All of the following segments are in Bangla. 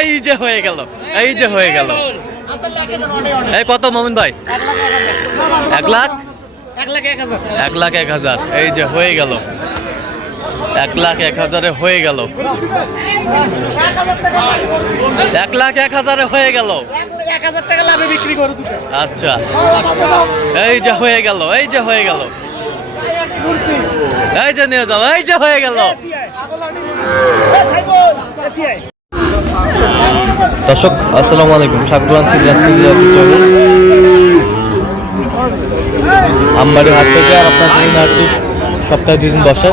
এই যে হয়ে গেল, এই যে হয়ে গেল। এই কত মোমিন ভাই? 1 লাখ 1,01,000। এই যে হয়ে গেল, 1,01,000 হয়ে গেল, 1,01,000 হয়ে গেল। 1,000 টাকা লাভে বিক্রি করো। আচ্ছা, এই যে হয়ে গেল, এই যে হয়ে গেল, এই যে নিয়ে যাও, এই যে হয়ে গেল। দর্শক আসসালামু আলাইকুম, স্বাগত জানাচ্ছি আমবাড়ি হাট থেকে। আর আপনার জন্য হাটটি সপ্তাহে 2 দিন বসে,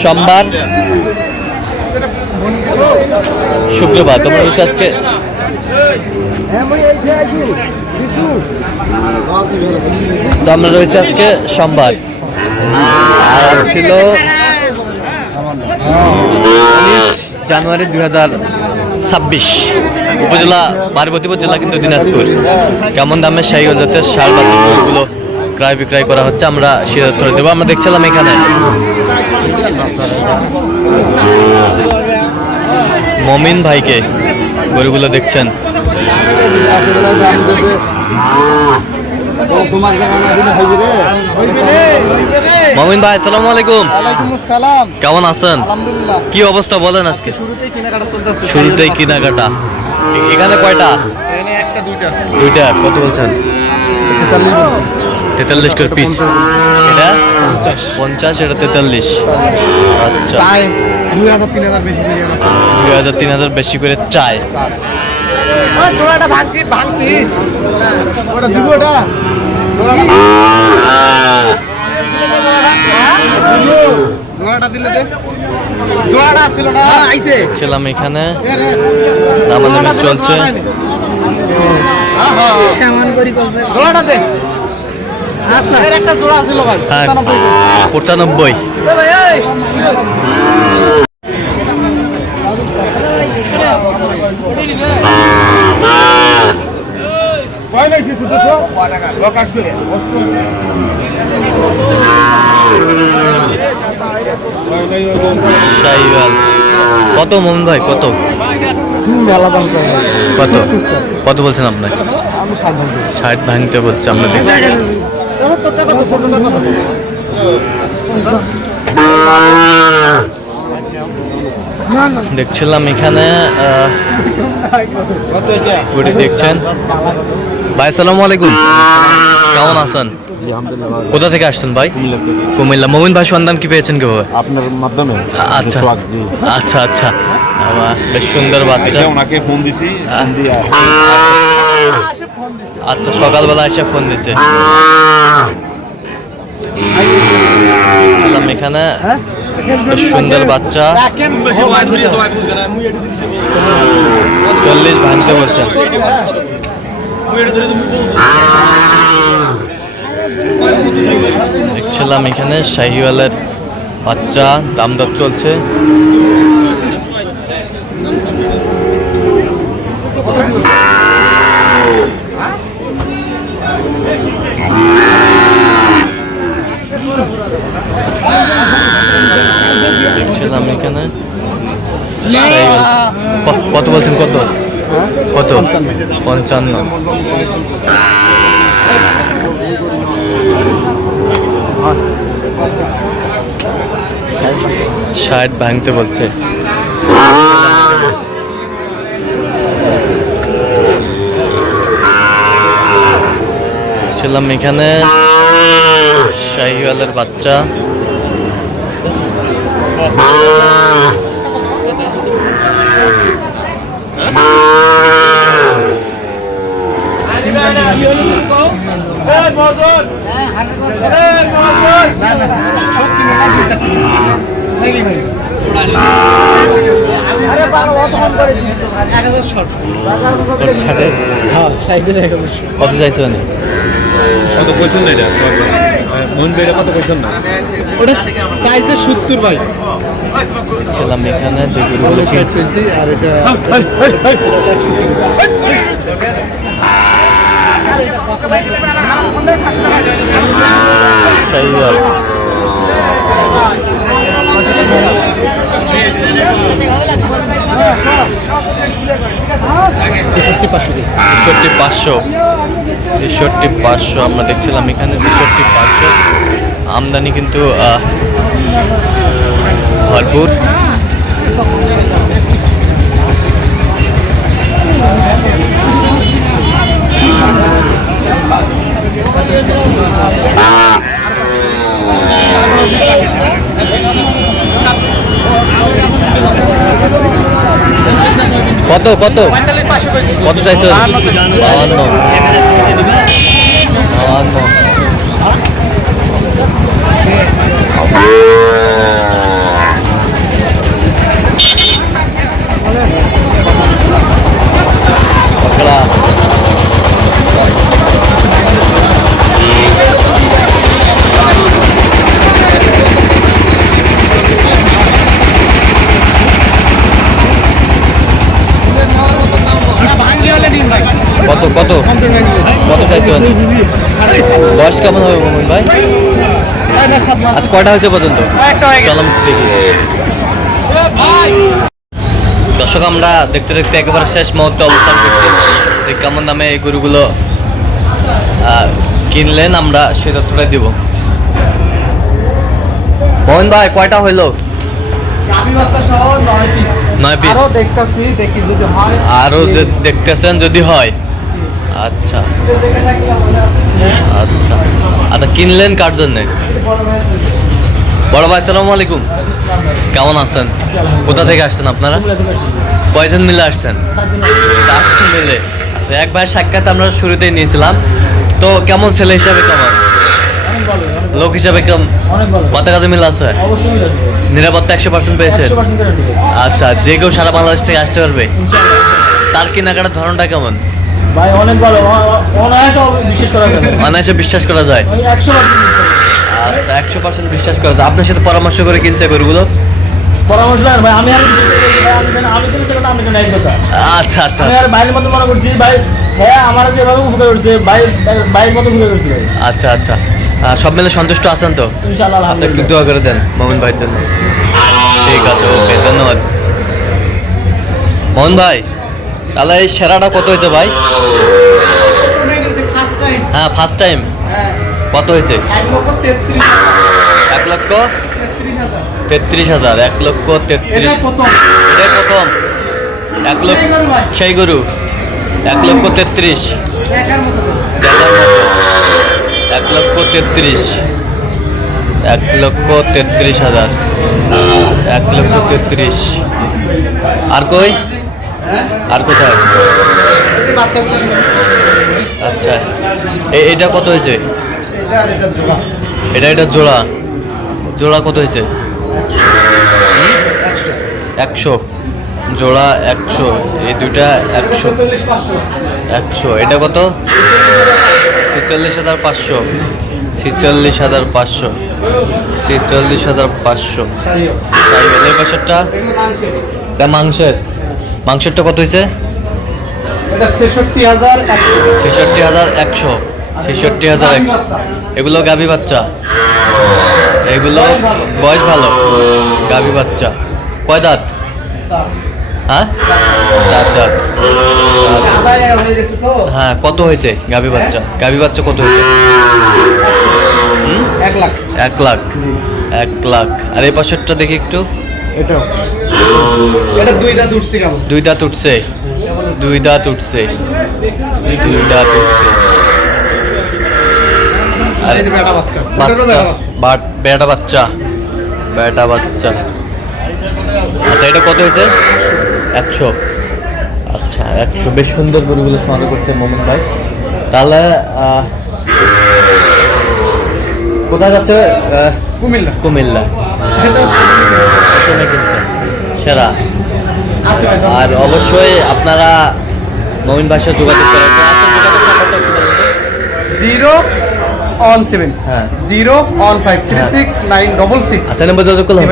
সোমবার, শুক্রবার। তোমরা হচ্ছে আজকে তো আমরা রয়েছে আজকে সোমবার, আর ছিল 19 জানুয়ারি 2026। উপজেলা পার্বতীপুর জেলা কিন্তু দিনাজপুর। কেমন দামে শাহিওয়াল জাতের ষাঁড় বাছুর গরুগুলো ক্রয় বিক্রয় করা হচ্ছে আমরা সেটা ধরে দেবো। আমরা দেখছিলাম এখানে মমিন ভাইকে গরুগুলো দেখছেন। মমিন ভাই আসসালামু আলাইকুম। কেমন আছেন? কি অবস্থা বলেন আজকে? শুরুতেই কেনাকাটা। এখানে কয়টা? দুইটা। কত বলছেন? 43 করে পিস। এটা 50, এটা 43। আচ্ছা, 2,000-3,000 বেশি করে চাই। ছিলাম এখানে, দামাদামি চলছে। 95। কত মোমিন ভাই? কত কত কত বলছেন আপনি? 60 ভাঙতে বলছে। আমরা দেখছিলাম এখানে দেখছেন ভাই। আসসালামু আলাইকুম, কেমন আছেন? কোথা থেকে আসছেন ভাই? কুমিল্লা। মোমিন ভাই সন্ধান কি পেয়েছেন কিভাবে? আপনার মাধ্যমে। আচ্ছা আচ্ছা আচ্ছা, বেশ সুন্দর বাচ্চা। ওনাকে ফোন দিছি। আচ্ছা, সকালবেলা এসে ফোন দিচ্ছে। ছিলাম এখানে, বেশ সুন্দর বাচ্চা। 40 ভাঙতে বলছেন। দেখছিলাম এখানে শাহিওয়ালের বাচ্চা, দাম দর চলছে। দেখছিলাম এখানে কত বলছেন? কত কত? 55। 60 ভাঙতে বলছে। ছিলাম এখানে শাহিওয়ালের বাচ্চা। কত চাইছেন? কত পয়সন না? মন বেড়ে কত পয়সন না? ওটা সাইজে 70 ভাই। ছিলাম এখানে যে গরুগুলো আর এটা শাহিওয়াল। তেষট্টি 63,500 63,500 আমরা দেখছিলাম এখানে 63,500 আমদানি কিন্তু ভরপুর। কত কত কত চাইছো? 52 পকড়া। কত কত কত চাইছো? বয়স কেমন হবে মোমিন ভাই? আজ কয়টা হয়েছে পর্যন্ত? চলম দেখি। দর্শক আমরা দেখতে দেখতে একেবারে শেষ মুহূর্তে অবস্থান করছি। যে কেমন দামে এই গরুগুলো কিনলেন আমরা সে তথ্যটা দিব। মোহন ভাই কয়টা হইলো? 9 পিস। আরো যে দেখতেছেন যদি হয়। আচ্ছা আচ্ছা আচ্ছা, কিনলেন কার জন্য? বড় ভাই আসসালামু আলাইকুম, কেমন আছেন? কোথা থেকে আসছেন আপনারা? কয়জন মিলে আসছেন? 4 মিলে। আচ্ছা, এক ভাইয়ের সাক্ষাৎ আমরা শুরুতেই নিয়েছিলাম, তো কেমন ছেলে হিসাবে কেমন, লোক হিসাবে কেমন, কত কাজে মিল আছে? নিরাপত্তা 100% পেয়েছেন? আচ্ছা, যে কেউ সারা বাংলাদেশ থেকে আসতে পারবে? তার কেনাকাটার ধরনটা কেমন? ভাই অনেক ভালো, অনায়াসে বিশ্বাস করা যায়। আচ্ছা, 100% বিশ্বাস করা যায়। আপনার সাথে পরামর্শ করে কিনছে গরুগুলো? পরামর্শ না ভাই, আমি আর আমি এক কথা। আচ্ছা আচ্ছা আমি আর ভাইয়ের মতো মনে করছি ভাই, হ্যাঁ আমার যেভাবে উপকার করছে ভাইয়ের মতো উপকার করছে ভাই। আচ্ছা আচ্ছা, সব মিলে সন্তুষ্ট আছেন তো? ইনশাআল্লাহ। আচ্ছা, একটু দোয়া করে দেন মোহন ভাইয়ের জন্য। ঠিক আছে, ওকে, ধন্যবাদ মোহন ভাই। তাহলে এই সেরাটা কত হয়েছে ভাই? হ্যাঁ, ফার্স্ট টাইম। কত হয়েছে? 1,33,000। 1,33,000। এটাই প্রথম 1 লক্ষ সেই গরু। 1,33,000 দেখার মতো। 1,33,000। 1,33,000। 1,33,000। আর কই? আর কোথায়? আচ্ছা, এটা কত হয়েছে? এটা জোড়া। জোড়া কত হয়েছে? 100। জোড়া 100। এই দুইটা 100। 100। এটা কত? 46,500। 46,500। 46,500। এই পাশেরটা মাংসের। মাংসেরটা কত হয়েছে? 66,100। 66,100। এগুলো গাভী বাচ্চা। এগুলো বয়স ভালো, গাভী বাচ্চা। কয় দাঁত? হ্যাঁ, 4 দাঁত। হ্যাঁ, কত হয়েছে গাভী বাচ্চা? গাভী বাচ্চা কত হয়েছে? 1 লাখ। 1 লাখ। 1 লাখ। আর এই পাশেরটা দেখি একটু। এটা 2 দাঁত উঠছে কেমন? 2 দাঁত উঠছে। 2 দাঁত উঠছে। 2 দাঁত উঠছে। আর বেটা বাচ্চা। বেটা বাচ্চা। বেটা বাচ্চা। আচ্ছা, এটা কত হয়েছে? 100। আচ্ছা, 100। বেশ সুন্দর গরুগুলো সংগ্রহ করছে মোমিন ভাই। তাহলে কোথায় যাচ্ছে? কুমিল্লা। কুমিল্লা। কিনছে সেরা। আর অবশ্যই আপনারা মোমিন ভাইয়ের সাথে যোগাযোগ করেন। 017 হ্যাঁ 015369666। আচ্ছা, নাম্বার যোগাযোগ করলাম।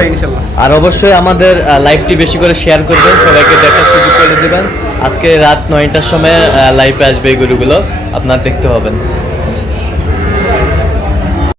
আর অবশ্যই আমাদের লাইভটি বেশি করে শেয়ার করবেন, সবাইকে দেখার সুযোগ করে দেবেন। আজকে রাত 9টার সময় লাইভে আসবে এই গরুগুলো, আপনারা দেখতে পাবেন।